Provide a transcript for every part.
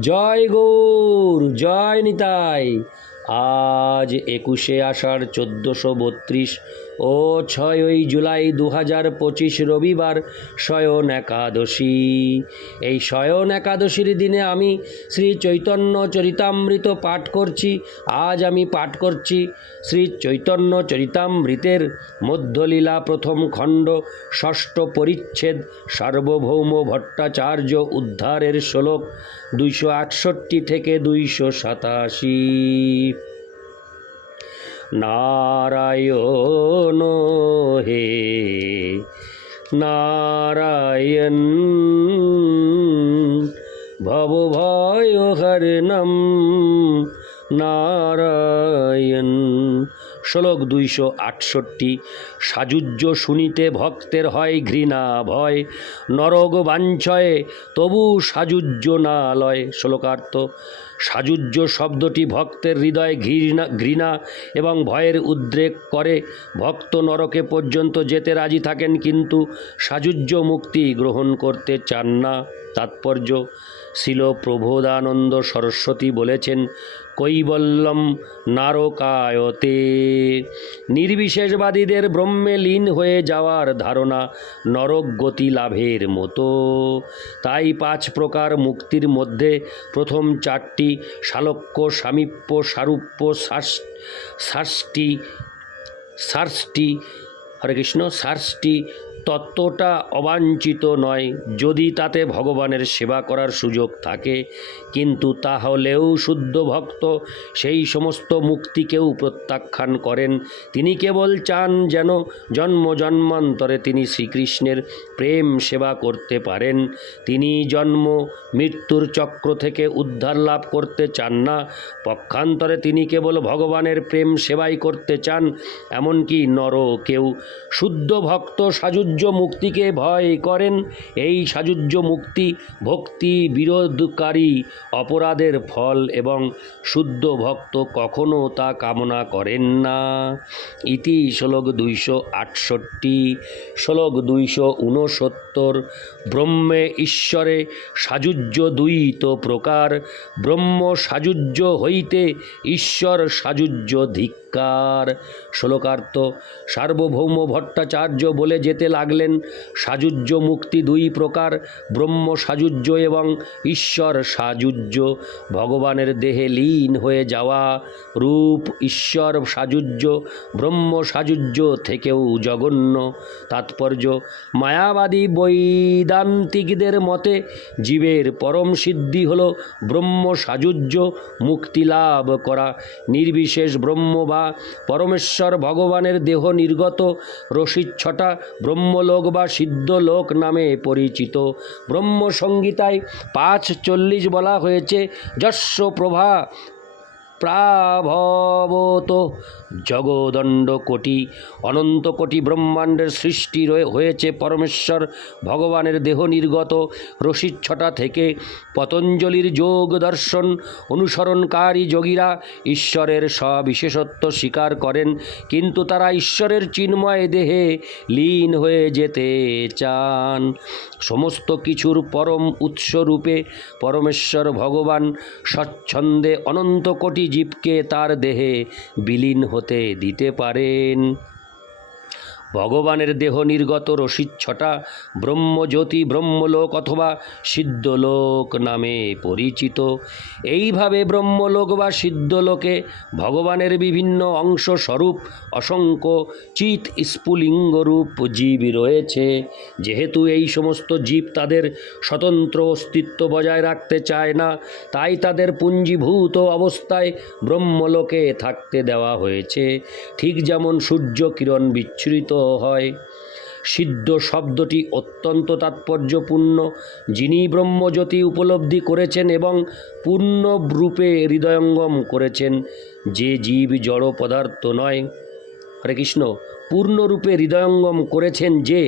জয় গৌর জয় নিতাই। আজ একুশে আষাঢ় চোদ্দোশো বত্রিশ ও ছয়ই জুলাই দু হাজার পঁচিশ রবিবার শয়ন একাদশী। এই শয়ন একাদশীর দিনে আমি শ্রী চৈতন্য চরিতামৃত পাঠ করছি, আজ আমি পাঠ করছি শ্রী চৈতন্য চরিতামৃতের মধ্যলীলা প্রথম খণ্ড, ষষ্ঠ পরিচ্ছেদ, সার্বভৌম ভট্টাচার্য উদ্ধারের শ্লোক দুইশো আটষট্টি থেকে দুইশো সাতাশি। নারায়ণ নারায়ণ শ্লোক দুইশো আটষট্টি সাজুজ্য শুনিতে ভক্তের হয় ঘৃণা ভয়, নরগ বাঞ্ছয়ে তবু সাজুজ্য না লয়। শ্লোকার্থ সাজুজ্য শব্দটি ভক্তের হৃদয়ে ঘৃণা ঘৃণা এবং ভয়ের উদ্রেক করে। ভক্ত নরকে পর্যন্ত যেতে রাজি থাকেন কিন্তু সাজুজ্য মুক্তি গ্রহণ করতে চান না। তাৎপর্য। শিল প্রবোধানন্দ সরস্বতী বলেছেন, কৈবল্যম নারকায়তে। নির্বিশেষবাদীদের ব্রহ্মে লীন হয়ে যাওয়ার ধারণা নরক গতি লাভের মতো। তাই পাঁচ প্রকার মুক্তির মধ্যে প্রথম চারটি শালক্য, সামীপ্য, সারূপ্য শাস্তি সার্সটি, হরে কৃষ্ণ, সার্সটি তত্ত্বটা অবাঞ্ছিত নয়। যদি তাতে ভগবানের সেবা করার সুযোগ থাকে, কিন্তু তাহলেও শুদ্ধ ভক্ত সেই সমস্ত মুক্তিকেও প্রত্যাখ্যান করেন। তিনি কেবল চান যেন জন্ম জন্মান্তরে তিনি শ্রীকৃষ্ণের প্রেম সেবা করতে পারেন। তিনি জন্ম, মৃত্যুর চক্র থেকে উদ্ধার লাভ করতে চান না। পক্ষান্তরে তিনি কেবল ভগবানের প্রেম সেবাই করতে চান, এমনকি নর কেউ। শুদ্ধ ভক্ত সাজুজ্য মুক্তিকে ভয় করেন। এই সাজুজ্য মুক্তি ভক্তি বিরোধকারী অপরাধের ফল এবং শুদ্ধ ভক্ত কখনো তা কামনা করেন না। ইতি শ্লোক দুইশো আটষট্টি, শ্লোক দুইশো ঊনসত্তর, ব্রহ্মে ঈশ্বরে সাজুজ্য দুইত প্রকার, ব্রহ্ম সাজুজ্য হইতে ঈশ্বর সাজুজ্য ধিক্কার। শ্লোকার্থ, সার্বভৌম ভট্টাচার্য বলে যেতে লাগলেন সাজুজ্য মুক্তি দুই প্রকার, ব্রহ্ম সাজুজ্য এবং ঈশ্বর সাজুজ্য ভগবানের দেহে লীন হয়ে যাওয়া, রূপ ঈশ্বর সাজুজ্য ব্রহ্ম সাজুজ্য থেকেও জঘন্য। তাৎপর্য, মায়াবাদী বৈদান্তিকদের মতে জীবের পরম সিদ্ধি হল ব্রহ্ম সাজুজ্য মুক্তি লাভ করা। নির্বিশেষ ব্রহ্ম বা পরমেশ্বর ভগবানের দেহ নির্গত, রসিচ্ছটা ব্রহ্মলোক বা সিদ্ধলোক নামে পরিচিত। ব্রহ্মসংগীতায় পাঁচ চল্লিশ বলা হয়েছে যস্য প্রভা প্রাভবত। জগদণ্ড কোটি, অনন্ত কোটি ব্রহ্মাণ্ডের সৃষ্টি হয়েছে পরমেশ্বর ভগবানের দেহ নির্গত। রশিচ্ছটা থেকে পতঞ্জলির যোগ দর্শন, অনুসরণকারী যোগীরা ঈশ্বরের সবিশেষত্ব স্বীকার করেন, কিন্তু তারা ঈশ্বরের চিন্ময় দেহে লীন হয়ে যেতে চান। সমস্ত কিছুর পরম উৎসরূপে পরমেশ্বর ভগবান স্বচ্ছন্দে অনন্ত কোটি জীবকে তার দেহে বিলীন হতে দিতে পারেন। ভগবানের দেহ নির্গত রসিচ্ছটা ব্রহ্মজ্যোতি, ব্রহ্মলোক অথবা সিদ্ধলোক নামে পরিচিত। এইভাবে ব্রহ্মলোক বা সিদ্ধলোকে ভগবানের বিভিন্ন অংশ স্বরূপ অসংখ্য চিত স্ফুলিঙ্গরূপ জীব রয়েছে। যেহেতু এই সমস্ত জীব তাদের স্বতন্ত্র অস্তিত্ব বজায় রাখতে চায় না, তাই তাদের পুঞ্জীভূত অবস্থায় ব্রহ্মলোকে থাকতে দেওয়া হয়েছে। ঠিক যেমন সূর্য কিরণ বিচ্ছুরিত হয়। সিদ্ধ শব্দটি অত্যন্ত তাৎপর্যপূর্ণ, যিনি ব্রহ্মজ্যোতি উপলব্ধি করেছেন এবং পূর্ণ রূপে হৃদয়ঙ্গম করেছেন। যে জীব জড় পদার্থ নয়। হরে কৃষ্ণ পূর্ণরূপে হৃদয়ঙ্গম করেছেন যে,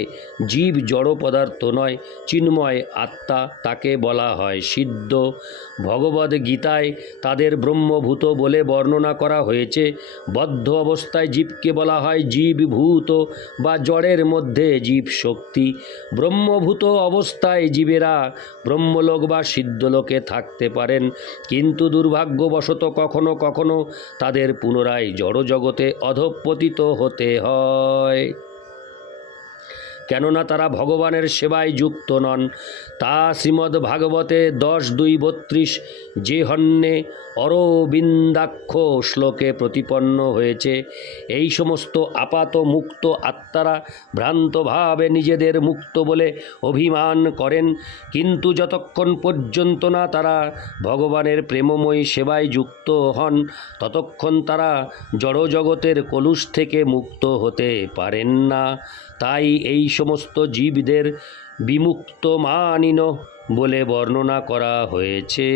জীব জড় পদার্থ নয়, চিন্ময় আত্মা তাকে বলা হয় সিদ্ধ। ভগবদ গীতায় তাদের ব্রহ্মভূত বলে বর্ণনা করা হয়েছে। বদ্ধ অবস্থায় জীবকে বলা হয় জীবভূত বা জড়ের মধ্যে জীব শক্তি ব্রহ্মভূত অবস্থায় জীবেরা ব্রহ্মলোক বা সিদ্ধলোকে থাকতে পারেন, কিন্তু দুর্ভাগ্যবশত কখনো কখনো তাদের পুনরায় জড়জগতে অধঃপতিত হতে হয়। কেননা তারা ভগবানের সেবায় যুক্ত নন। তা শ্রীমদ্ ভাগবতে দশ দুই বত্রিশ যে হন্যে অরবিন্দাক্ষ শ্লোকে প্রতিপন্ন হয়েছে, এই সমস্ত আপাত মুক্ত আত্মারা ভ্রান্তভাবে নিজেদের মুক্ত বলে অভিমান করেন, কিন্তু যতক্ষণ পর্যন্ত না তারা ভগবানের প্রেমময়ী সেবায় যুক্ত হন, ততক্ষণ তারা জড়জগতের কলুষ থেকে মুক্ত হতে পারেন না। তাই এই সমস্ত জীবদের বিমুক্ত মানিন বলে বর্ণনা করা হয়েছে।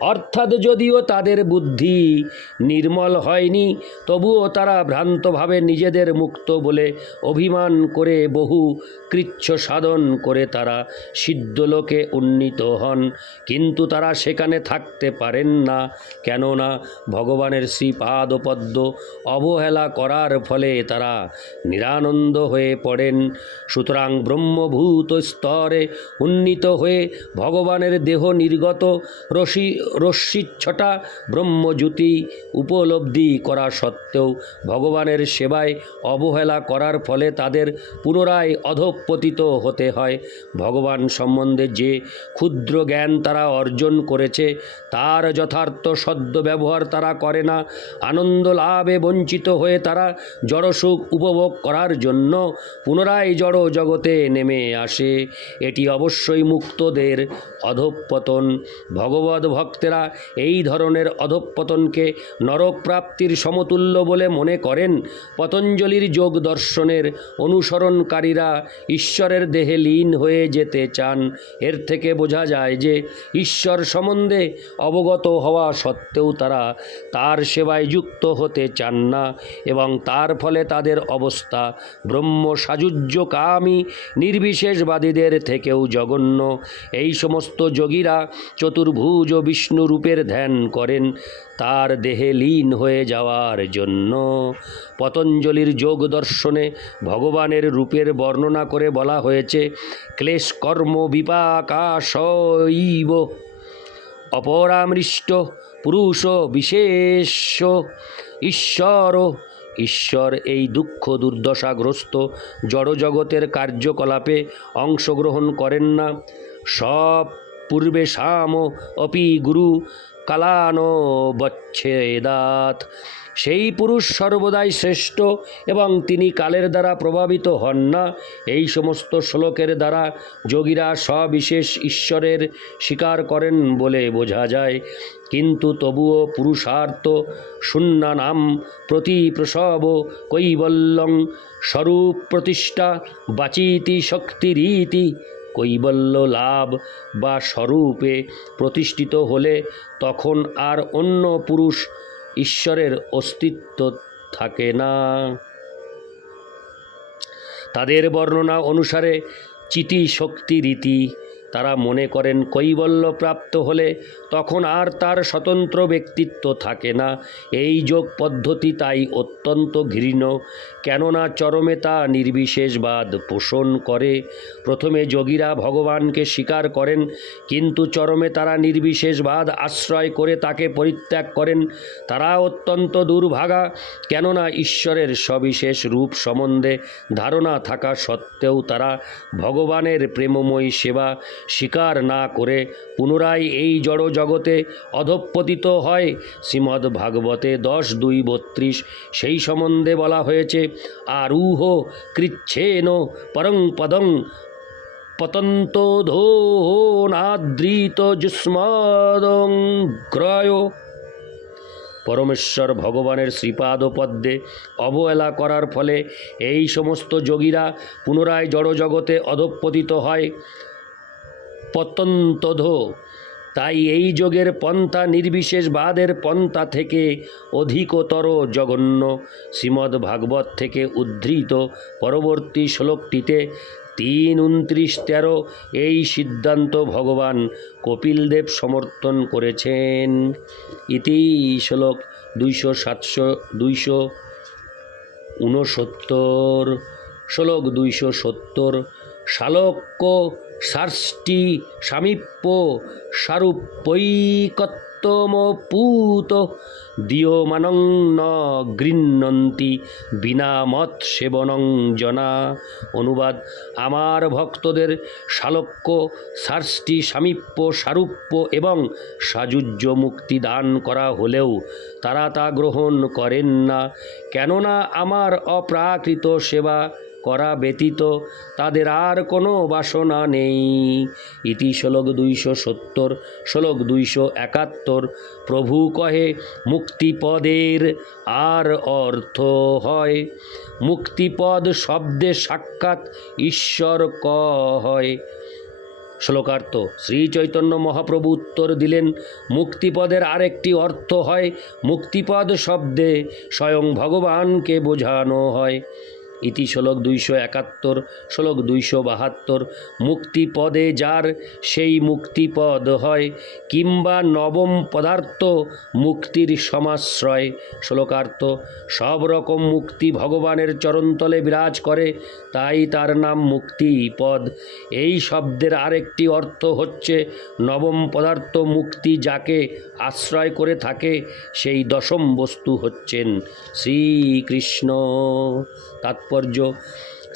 অর্থাৎ যদিও তাদের বুদ্ধি নির্মল হয়নি, তবুও তারা ভ্রান্তভাবে নিজেদের মুক্ত বলে অভিমান করে বহু কৃচ্ছ সাধন করে তারা সিদ্ধলোকে উন্নীত হন। কিন্তু তারা সেখানে থাকতে পারেন না, কেননা ভগবানের শ্রীপাদপদ্ম অবহেলা করার ফলে তারা নিরানন্দ হয়ে পড়েন। সুতরাং ব্রহ্মভূত স্তরে উন্নীত হয়ে ভগবানের দেহ নির্গত রশি রশ্মিচ্ছটা ব্রহ্মজ্যোতি উপলব্ধি করা সত্ত্বেও ভগবানের সেবায় অবহেলা করার ফলে তাদের পুনরায় অধঃপতিত হতে হয়। ভগবান সম্বন্ধে যে ক্ষুদ্র জ্ঞান তারা অর্জন করেছে, তার যথার্থ সদ্য ব্যবহার তারা করে না। আনন্দ লাভে বঞ্চিত হয়ে তারা জড়সুখ উপভোগ করার জন্য পুনরায় জড় জগতে নেমে আসে। এটি অবশ্যই মুক্তদের অধঃপতন। ভগবদ ভক্তেরা এই ধরনের অধঃপতনকে নরক প্রাপ্তির সমতুল্য বলে মনে করেন। পতঞ্জলির যোগ দর্শনের অনুসরণকারীরা ঈশ্বরের দেহে লীন হয়ে যেতে চান। এর থেকে বোঝা যায় যে ঈশ্বর সম্বন্ধে অবগত হওয়া সত্ত্বেও তারা তার সেবায় যুক্ত হতে চান না এবং তার ফলে তাদের অবস্থা ব্রহ্ম সাযুজ্যকামী নির্বিশেষবাদীদের থেকেও জঘন্য। এই সমস্ত যোগীরা চতুর্ভুজ বিষ্ণু রূপের ধ্যান করেন, তার দেহে লীন হয়ে যাওয়ার জন্য। পতঞ্জলির যোগ দর্শনে ভগবানের রূপের বর্ণনা করে বলা হয়েছে ক্লেশ কর্ম বিপাকাশৈব, অপরামৃষ্ট পুরুষ বিশেষ ঈশ্বর ঈশ্বর এই দুঃখ দুর্দশাগ্রস্ত জড়জগতের কার্যকলাপে অংশগ্রহণ করেন না। সব পূর্বে শাম অপি গুরু কালানো বচ্ছেদাত সেই পুরুষ সর্বদাই শ্রেষ্ঠ এবং তিনি কালের দ্বারা প্রভাবিত হন না। এই সমস্ত শ্লোকের দ্বারা যোগীরা সবিশেষ ঈশ্বরের স্বীকার করেন বলে বোঝা যায়। কিন্তু তবুও পুরুষার্থ শূন্যানাম প্রতি প্রসব কৈবল্যং স্বরূপ প্রতিষ্ঠা বাচিতি শক্তিরীতি কৈবল্য লাভ বা স্বরূপে প্রতিষ্ঠিত হলে তখন আর অন্য পুরুষ ঈশ্বরের অস্তিত্ব থাকে না। তাদের বর্ণনা অনুসারে চিতি শক্তি রীতি তারা মনে করেন কৈবল্য প্রাপ্ত হলে তখন আর তার স্বতন্ত্র ব্যক্তিত্ব থাকে না। এই যোগ পদ্ধতি তাই অত্যন্ত ঘৃণ কেননা চরমে তা নির্বিশেষবাদ পোষণ করে। প্রথমে যোগীরা ভগবানকে স্বীকার করেন, কিন্তু চরমে তারা নির্বিশেষবাদ আশ্রয় করে তাকে পরিত্যাগ করেন। তারা অত্যন্ত দুর্ভাগা, কেননা ঈশ্বরের সবিশেষ রূপ সম্বন্ধে ধারণা থাকা সত্ত্বেও তারা ভগবানের প্রেমময়ী সেবা স্বীকার না করে পুনরায় এই জড় জগতে অধঃপতিত হয়। শ্রীমদ্ ভাগবতে দশ দুই বত্রিশ সেই সম্বন্ধে বলা হয়েছে, আরূহ কৃচ্ছেন পরং পদং পতন্তোধো নাদৃত পরমেশ্বর ভগবানের শ্রীপাদ পদ্মে অবহেলা করার ফলে এই সমস্ত যোগীরা পুনরায় জড়জগতে অধঃপতিত হয়। পতন্তধ। তাই এই যোগের পন্থা নির্বিশেষবাদের পন্থা থেকে অধিকতর জঘন্য। শ্রীমদ্ ভাগবত থেকে উদ্ধৃত পরবর্তী শ্লোকটিতে তিন উনত্রিশ তেরো এই সিদ্ধান্ত ভগবান কপিলদেব সমর্থন করেছেন। ইতি শ্লোক দুইশো সাতশো, দুইশো ঊনসত্তর শ্লোক দুইশো সত্তর শালক্য ষষ্ঠী সামীপ্য সারূপৈকত্তমপূত দীয়মানং ন বিনা মত সেবনং জনা অনুবাদ। আমার ভক্তদের শালক্য ষষ্ঠী সামীপ্য সারূপ্য এবং সাযুজ্য মুক্তি দান করা হলেও তারা তা গ্রহণ করেন না। কেননা আমার অপ্রাকৃত সেবা করা ব্যতীত তাদের আর কোনো বাসনা নেই। ইতি শ্লোক দুইশো সত্তর, শ্লোক দুইশো একাত্তর। প্রভু কহে, মুক্তিপদের আর অর্থ হয়। মুক্তিপদ শব্দে সাক্ষাৎ ঈশ্বর ক হয়। শ্লোকার্থ শ্রী চৈতন্য মহাপ্রভু উত্তর দিলেন, মুক্তিপদের আরেকটি অর্থ হয়। মুক্তিপদ শব্দে স্বয়ং ভগবানকে বোঝানো হয়। ইতি শ্লোক দুইশো একাত্তর, শ্লোক দুইশো বাহাত্তর মুক্তিপদে যার সেই মুক্তিপদ হয়, কিংবা নবম পদার্থ মুক্তির সমাশ্রয়। শ্লোকার্থ, সব রকম মুক্তি ভগবানের চরণতলে বিরাজ করে, তাই তার নাম মুক্তিপদ এই শব্দের আরেকটি অর্থ হচ্ছে, নবম পদার্থ মুক্তি যাকে আশ্রয় করে থাকে, সেই দশম বস্তু হচ্ছেন শ্রীকৃষ্ণ। তাৎপর্য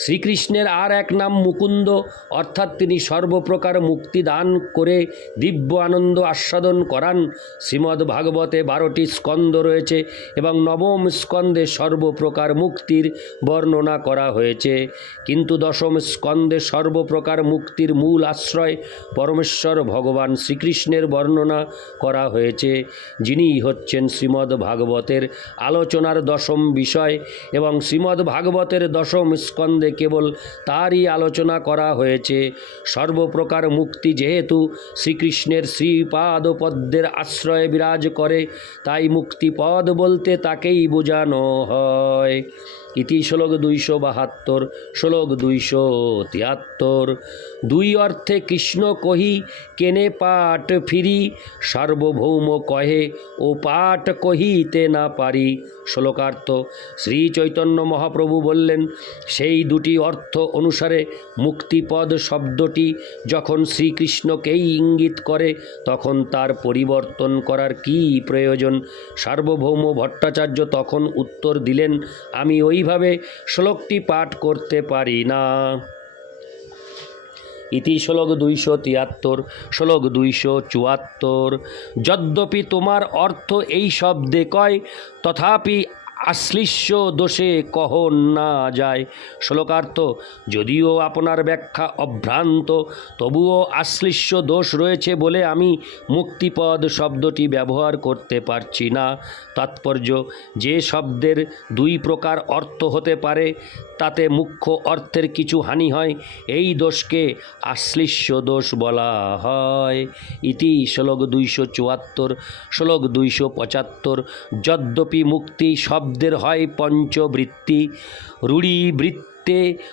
শ্রীকৃষ্ণের আর এক নাম মুকুন্দ, অর্থাৎ তিনি সর্বপ্রকার মুক্তি দান করে দিব্য আনন্দ আস্বাদন করান। শ্রীমদ্ ভাগবতে বারোটি স্কন্দ রয়েছে এবং নবম স্কন্দে সর্বপ্রকার মুক্তির বর্ণনা করা হয়েছে। কিন্তু দশম স্কন্দে সর্বপ্রকার মুক্তির মূল আশ্রয় পরমেশ্বর ভগবান শ্রীকৃষ্ণের বর্ণনা করা হয়েছে। যিনি হচ্ছেন শ্রীমদ্ ভাগবতের আলোচনার দশম বিষয় এবং শ্রীমদ্ ভাগবতের দশম স্কন্দে কেবল তারই আলোচনা করা হয়েছে। সর্বপ্রকার মুক্তি যেহেতু শ্রীকৃষ্ণের শ্রীপাদপদ্মের আশ্রয়ে বিরাজ করে, তাই মুক্তিপদ বলতে তাকেই বোঝানো হয়। ইতি শ্লোক দুইশো বাহাত্তর, শ্লোক দুইশো তিয়াত্তর। দুই অর্থে কৃষ্ণ কহি, কেনে পাট ফিরি? সার্বভৌম কহে, ও পাঠ কহিতে না পারি। শ্লোকার্থ শ্রী চৈতন্য মহাপ্রভু বললেন, সেই দুটি অর্থ অনুসারে মুক্তিপদ শব্দটি যখন শ্রীকৃষ্ণকেই ইঙ্গিত করে, তখন তার পরিবর্তন করার কী প্রয়োজন? সার্বভৌম ভট্টাচার্য তখন উত্তর দিলেন, আমি ওইভাবে শ্লোকটি পাঠ করতে পারি না। ইতি শ্লোক দুইশো তিয়াত্তর, শ্লোক দুইশো চুয়াত্তর। যদ্যপি তোমার অর্থ এই শব্দে কয়, তথাপি আশ্লিষ্য দোষে কহ না যায়। শ্লোকার্থ, যদিও আপনার ব্যাখ্যা অভ্রান্ত, তবুও আশ্লিষ্য দোষ রয়েছে বলে আমি মুক্তিপদ শব্দটি ব্যবহার করতে পারছি না। তাৎপর্য, যে শব্দের দুই প্রকার অর্থ হতে পারে, তাতে মুখ্য অর্থের কিছু হানি হয়, এই দোষকে আশ্লিষ্য দোষ বলা হয়। ইতি শ্লোক দুইশো চুয়াত্তর, শ্লোক দুইশো পঁচাত্তর, যদ্যপি মুক্তি শব্দের হয় পঞ্চবৃত্তি রূঢ়ি বৃত্তি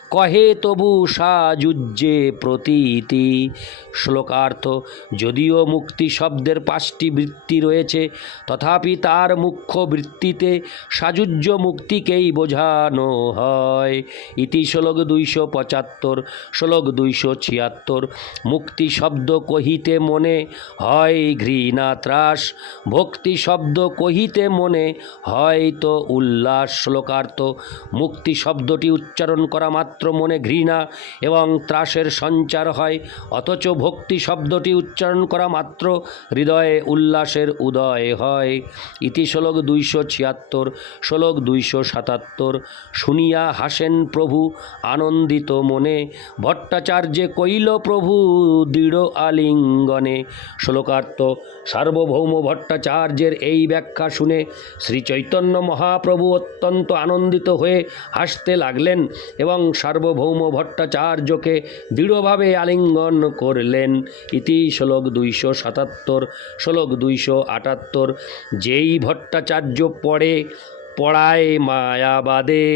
কহে তবু সাযুজ্যে প্রতীতি। শ্লোকার্থ, যদিও মুক্তি শব্দের পাঁচটি বৃত্তি রয়েছে, তথাপি তার মুখ্য বৃত্তিতে সাযুজ্য মুক্তিকেই বোঝানো হয়। ইতি শ্লোক দুইশো পঁচাত্তর, শ্লোক দুইশো ছিয়াত্তর, মুক্তি শব্দ কহিতে মনে হয় ঘৃণা ত্রাস, ভক্তি শব্দ কহিতে মনে হয় তো উল্লাস। শ্লোকার্থ, মুক্তি শব্দটি উচ্চারণ করা মাত্র মনে ঘৃণা এবং ত্রাসের সঞ্চার হয়, অথচ ভক্তি শব্দটি উচ্চারণ করা মাত্র হৃদয়ে উল্লাসের উদয় হয়। ইতি শ্লোক দুইশো ছিয়াত্তর, শ্লোক দুইশো সাতাত্তর, শুনিয়া হাসেন প্রভু আনন্দিত মনে, ভট্টাচার্যে কইল প্রভু দৃঢ় আলিঙ্গনে। শ্লোকার্থ, সার্বভৌম ভট্টাচার্যের এই ব্যাখ্যা শুনে শ্রী চৈতন্য মহাপ্রভু অত্যন্ত আনন্দিত হয়ে হাসতে লাগলেন। এবং সার্বভৌম ভট্টাচার্যকে দৃঢ়ভাবে আলিঙ্গন করলেন। ইতি শ্লোক দুইশো সাতাত্তর, শ্লোক দুইশো আটাত্তর, যেই ভট্টাচার্য পড়ে, পড়ায় মায়াবাদে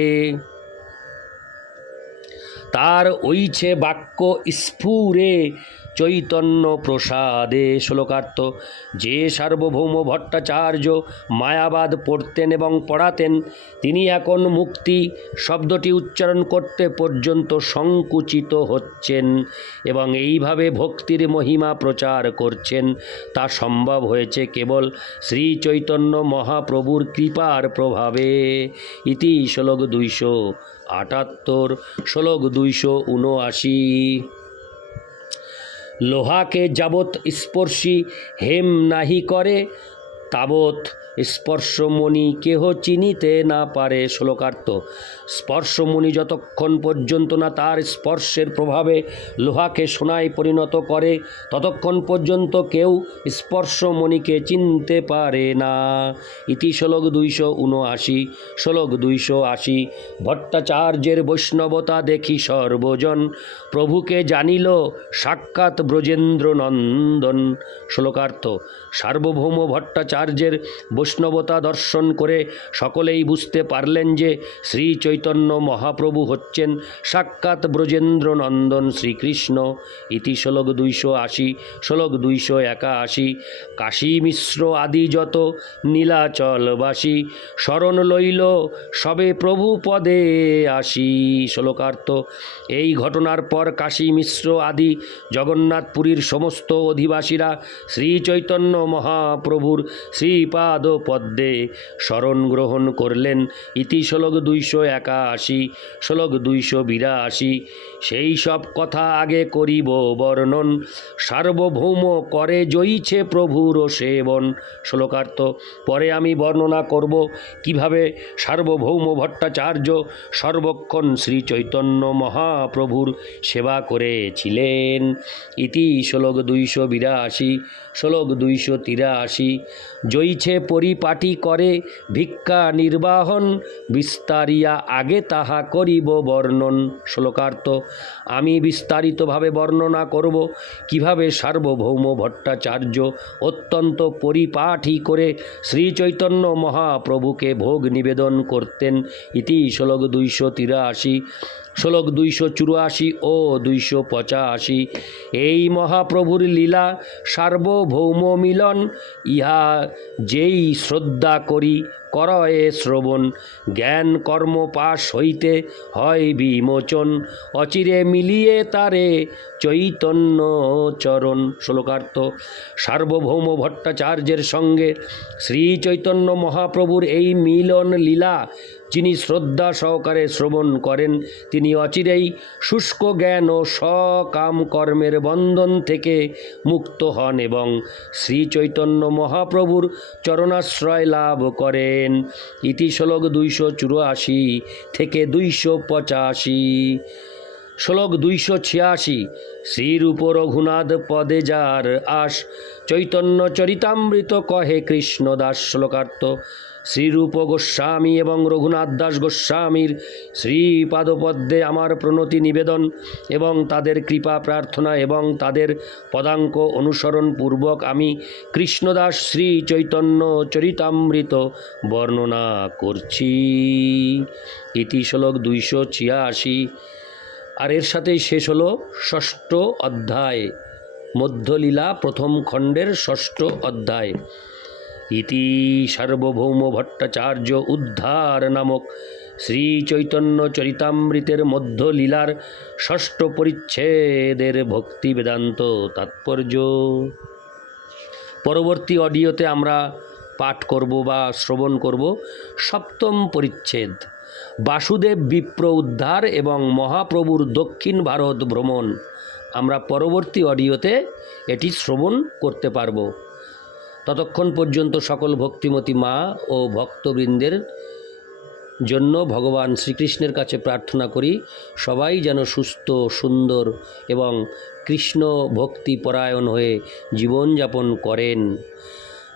তার ঐছে বাক্য স্ফুরে চৈতন্য প্রসাদে শ্লোকার্থ, যে সার্বভৌম ভট্টাচার্য মায়াবাদ পড়তেন এবং পড়াতেন, তিনি এখন মুক্তি শব্দটি উচ্চারণ করতে পর্যন্ত সংকুচিত হচ্ছেন এবং এইভাবে ভক্তির মহিমা প্রচার করছেন। তা সম্ভব হয়েছে কেবল শ্রী চৈতন্য মহাপ্রভুর কৃপার প্রভাবে। ইতি শ্লোক দুইশো আটাত্তর, শ্লোক দুইশো উনআশি। লোহাকে যাবৎ স্পর্শী হেম নাহি করে তাবৎ স্পর্শমণি কেহ চিনিতে না পারে শ্লোকার্থ। স্পর্শমণি যতক্ষণ পর্যন্ত না তার স্পর্শের প্রভাবে লোহাকে সোনায় পরিণত করে, ততক্ষণ পর্যন্ত কেউ স্পর্শমণিকে চিনতে পারে না। ইতি শ্লোক দুইশো উনআশি, শ্লোক দুইশো আশি, ভট্টাচার্যের বৈষ্ণবতা দেখি সর্বজন। প্রভুকে জানিল সাক্ষাৎ ব্রজেন্দ্র নন্দন শ্লোকার্থ, সার্বভৌম ভট্টাচার্যের বৈষ্ণবতা দর্শন করে সকলেই বুঝতে পারলেন যে শ্রী চৈতন্য মহাপ্রভু হচ্ছেন সাক্ষাৎ ব্রজেন্দ্র নন্দন শ্রীকৃষ্ণ। ইতি শ্লোক দুইশো আশি, শ্লোক দুইশো একাশি, কাশী মিশ্র আদি যত নীলাচলবাসী, শরণ লইল সবে প্রভু পদে আসি। শ্লোকার্থ, এই ঘটনার পর কাশী মিশ্র আদি জগন্নাথপুরীর সমস্ত অধিবাসীরা শ্রী চৈতন্য মহাপ্রভুর শ্রীপাদ পদ্মে শরণ গ্রহণ করলেন। ইতি শ্লোক দুইশো একাশি, শ্লোক দুইশো বিরাশি। সেই সব কথা আগে করিব বর্ণন। সার্বভৌম করে জয়ীছে প্রভুর সেবন। শ্লোকার্থ, পরে আমি বর্ণনা করব কীভাবে সার্বভৌম ভট্টাচার্য সর্বক্ষণ শ্রী চৈতন্য মহাপ্রভুর সেবা করেছিলেন। ইতি শ্লোক দুইশো বিরাশি, শ্লোক দুইশো তিরাশি, জয়ীছে পরিপাটি করে ভিক্ষা নির্বাহন, বিস্তারিয়া আগে তাহা করিব বর্ণন। শ্লোকার্থ, আমি বিস্তারিতভাবে বর্ণনা করব, কীভাবে সার্বভৌম ভট্টাচার্য অত্যন্ত পরিপাঠি করে শ্রীচৈতন্য মহাপ্রভুকে ভোগ নিবেদন করতেন। ইতি শ্লোক দুইশো তিরাশি। শ্লোক দুইশো চুরাশি ও দুইশো পঁচাশি। এই মহাপ্রভুর লীলা সার্বভৌম মিলন ইহা যেই শ্রদ্ধা করি করয়ে শ্রবণ। জ্ঞান কর্ম পাশ হইতে হয় বিমোচন। অচিরে মিলিয়ে তারে চৈতন্য চরণ। শ্লোকার্থ, সার্বভৌম ভট্টাচার্যের সঙ্গে শ্রী চৈতন্য মহাপ্রভুর এই মিলন লীলা যিনি শ্রদ্ধা সহকারে শ্রবণ করেন, তিনি অচিরেই শুষ্ক জ্ঞান ও সকাম কর্মের বন্ধন থেকে মুক্ত হন এবং শ্রী চৈতন্য মহাপ্রভুর চরণাশ্রয় লাভ করেন। ইতি শ্লোক দুইশো চুরাশি থেকে দুইশো পঁচাশি। শ্লোক দুইশো ছিয়াশি শ্রীরূপ রঘুনাথ পদে যার আস চৈতন্য চরিতামৃত কহে কৃষ্ণদাস শ্লোকার্থ। শ্রীরূপ গোস্বামী এবং রঘুনাথ দাস গোস্বামীর শ্রীপাদপদ্মে আমার প্রণতি নিবেদন এবং তাদের কৃপা প্রার্থনা এবং তাদের পদাঙ্ক অনুসরণ পূর্বক আমি কৃষ্ণদাস শ্রী চৈতন্য চরিতামৃত বর্ণনা করছি। ইতি শ্লোক দুইশো ছিয়াশি। আর এর সাথেই শেষ হলো ষষ্ঠ অধ্যায়, মধ্যলীলা প্রথম খণ্ডের ষষ্ঠ অধ্যায়। ইতি সার্বভৌম ভট্টাচার্য উদ্ধার নামক শ্রী চৈতন্য চরিতামৃতের মধ্যলীলার ষষ্ঠ পরিচ্ছেদের ভক্তি বেদান্ত তাৎপর্য। পরবর্তী অডিওতে আমরা পাঠ করব বা শ্রবণ করব সপ্তম পরিচ্ছেদ, বাসুদেব বিপ্র উদ্ধার এবং মহাপ্রভুর দক্ষিণ ভারত ভ্রমণ। আমরা পরবর্তী অডিওতে এটি শ্রবণ করতে পারব। ততক্ষণ পর্যন্ত সকল ভক্তিমতী মা ও ভক্তবৃন্দের জন্য ভগবান শ্রীকৃষ্ণের কাছে প্রার্থনা করি, সবাই যেন সুস্থ, সুন্দর এবং কৃষ্ণ ভক্তি পরায়ণ হয়ে জীবনযাপন করেন।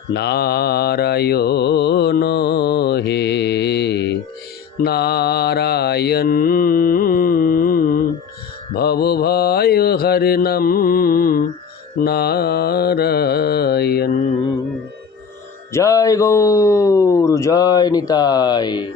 নারায়ণ হে, নারায়ণ ভবভয় হরিণম নারায়ণ। জয় গৌর জয় নিতাই।